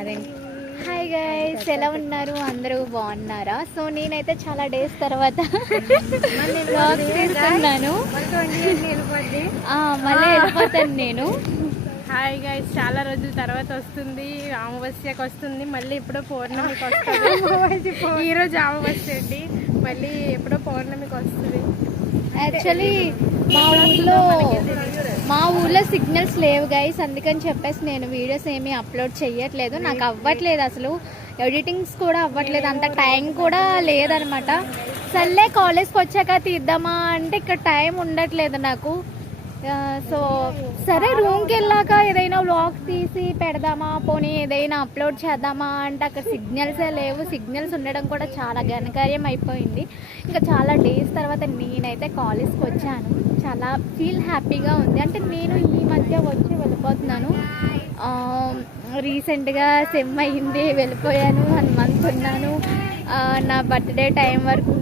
అదే. Hi guys, ఎలా ఉన్నారు? అందరూ బాగున్నారా? సో నేనైతే చాలా డేస్ తర్వాత వ్లాగ్ తీస్తున్నాను. మళ్ళీ వెళ్ళిపోతాను నేను. హాయ్ గైస్, చాలా రోజుల తర్వాత వస్తుంది, అమావాస్యకి వస్తుంది, మళ్ళీ ఎప్పుడో పౌర్ణమికి వస్తుంది. ఈరోజు అమావాస్య అండి, మళ్ళీ ఎప్పుడో పౌర్ణమికి వస్తుంది. యాక్చువల్లీ మా ఊర్లో సిగ్నల్స్ లేవు గైస్, అందుకని చెప్పేసి నేను వీడియోస్ ఏమీ అప్లోడ్ చేయట్లేదు. నాకు అవ్వట్లేదు, అసలు ఎడిటింగ్స్ కూడా అవ్వట్లేదు, అంత టైం కూడా లేదనమాట. సర్లే కాలేజ్కి వచ్చాక తీద్దామా అంటే ఇక్కడ టైం ఉండట్లేదు నాకు. సో సరే రూమ్కి వెళ్ళాక ఏదైనా వ్లాగ్ తీసి పెడదామా, పోనీ ఏదైనా అప్లోడ్ చేద్దామా అంటే అక్కడ సిగ్నల్సే లేవు. సిగ్నల్స్ ఉండడం కూడా చాలా ఘనకార్యం అయిపోయింది. ఇంకా చాలా డేస్ తర్వాత నేనైతే కాలేజ్కి వచ్చాను. చాలా ఫీల్ హ్యాపీగా ఉంది. అంటే నేను ఈ మధ్య వచ్చి వెళ్ళిపోతున్నాను. రీసెంట్గా సెమ్ అయింది, వెళ్ళిపోయాను. 1 month ఉన్నాను. నా బర్త్డే టైం వరకు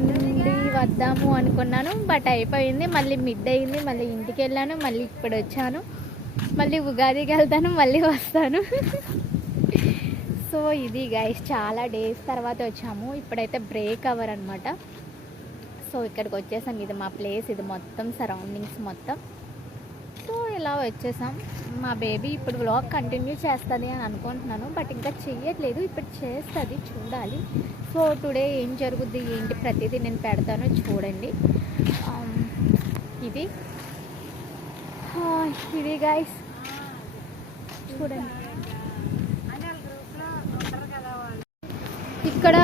వద్దాము అనుకున్నాను, బట్ అయిపోయింది. మళ్ళీ మిడ్ అయింది, మళ్ళీ ఇంటికి వెళ్ళాను, మళ్ళీ ఇప్పుడు వచ్చాను. మళ్ళీ ఉగాదికి వెళ్తాను, మళ్ళీ వస్తాను. సో ఇది గైస్, చాలా డేస్ తర్వాత వచ్చాము. ఇప్పుడైతే బ్రేక్ అవర్ అనమాట. సో ఇక్కడికి వచ్చేసాం. ఇది మా ప్లేస్, ఇది మొత్తం సరౌండింగ్స్ మొత్తం. సో ఇలా వచ్చేసాం. మా బేబీ ఇప్పుడు వ్లాగ్ కంటిన్యూ చేస్తుంది అని అనుకుంటున్నాను, బట్ ఇంకా చెయ్యట్లేదు. ఇప్పుడు చేస్తుంది, చూడాలి. సో టుడే ఏం జరుగుద్ది ఏంటి ప్రతిదీ నేను పెడతాను, చూడండి. ఇది గైస్ చూడండి. ఇక్కడ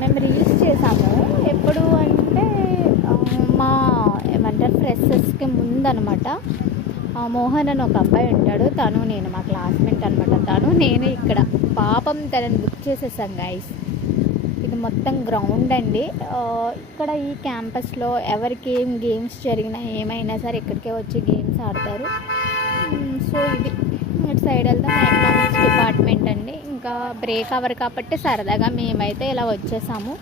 మేము రీల్స్ చేసాము. ఎప్పుడు అంటే మా ఏమంటారు ఫ్రెషర్స్కి ముందనమాట. మోహన్ అని ఒక అబ్బాయి ఉంటాడు, తను నేను మా క్లాస్మేట్ అనమాట. తను నేను ఇక్కడ పాపం తనని బుక్ చేసేసాం గైస్. ఇది మొత్తం గ్రౌండ్ అండి. ఇక్కడ ఈ క్యాంపస్లో ఎవరికి ఏం గేమ్స్ జరిగినా ఏమైనా సరే ఇక్కడికే వచ్చి గేమ్స్ ఆడతారు. సో ఇది ఇటు సైడ్ వెళ్తే మా ఎకనామిక్స్ డిపార్ట్మెంట్ అండి. ఇంకా బ్రేక్ అవర్ కాబట్టి సరదాగా మేమైతే ఇలా వచ్చేసాము.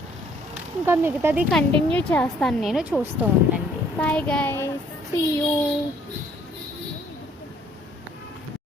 ఇంకా మిగతాది కంటిన్యూ చేస్తాను నేను, చూస్తూ ఉండండి. Bye guys, see you.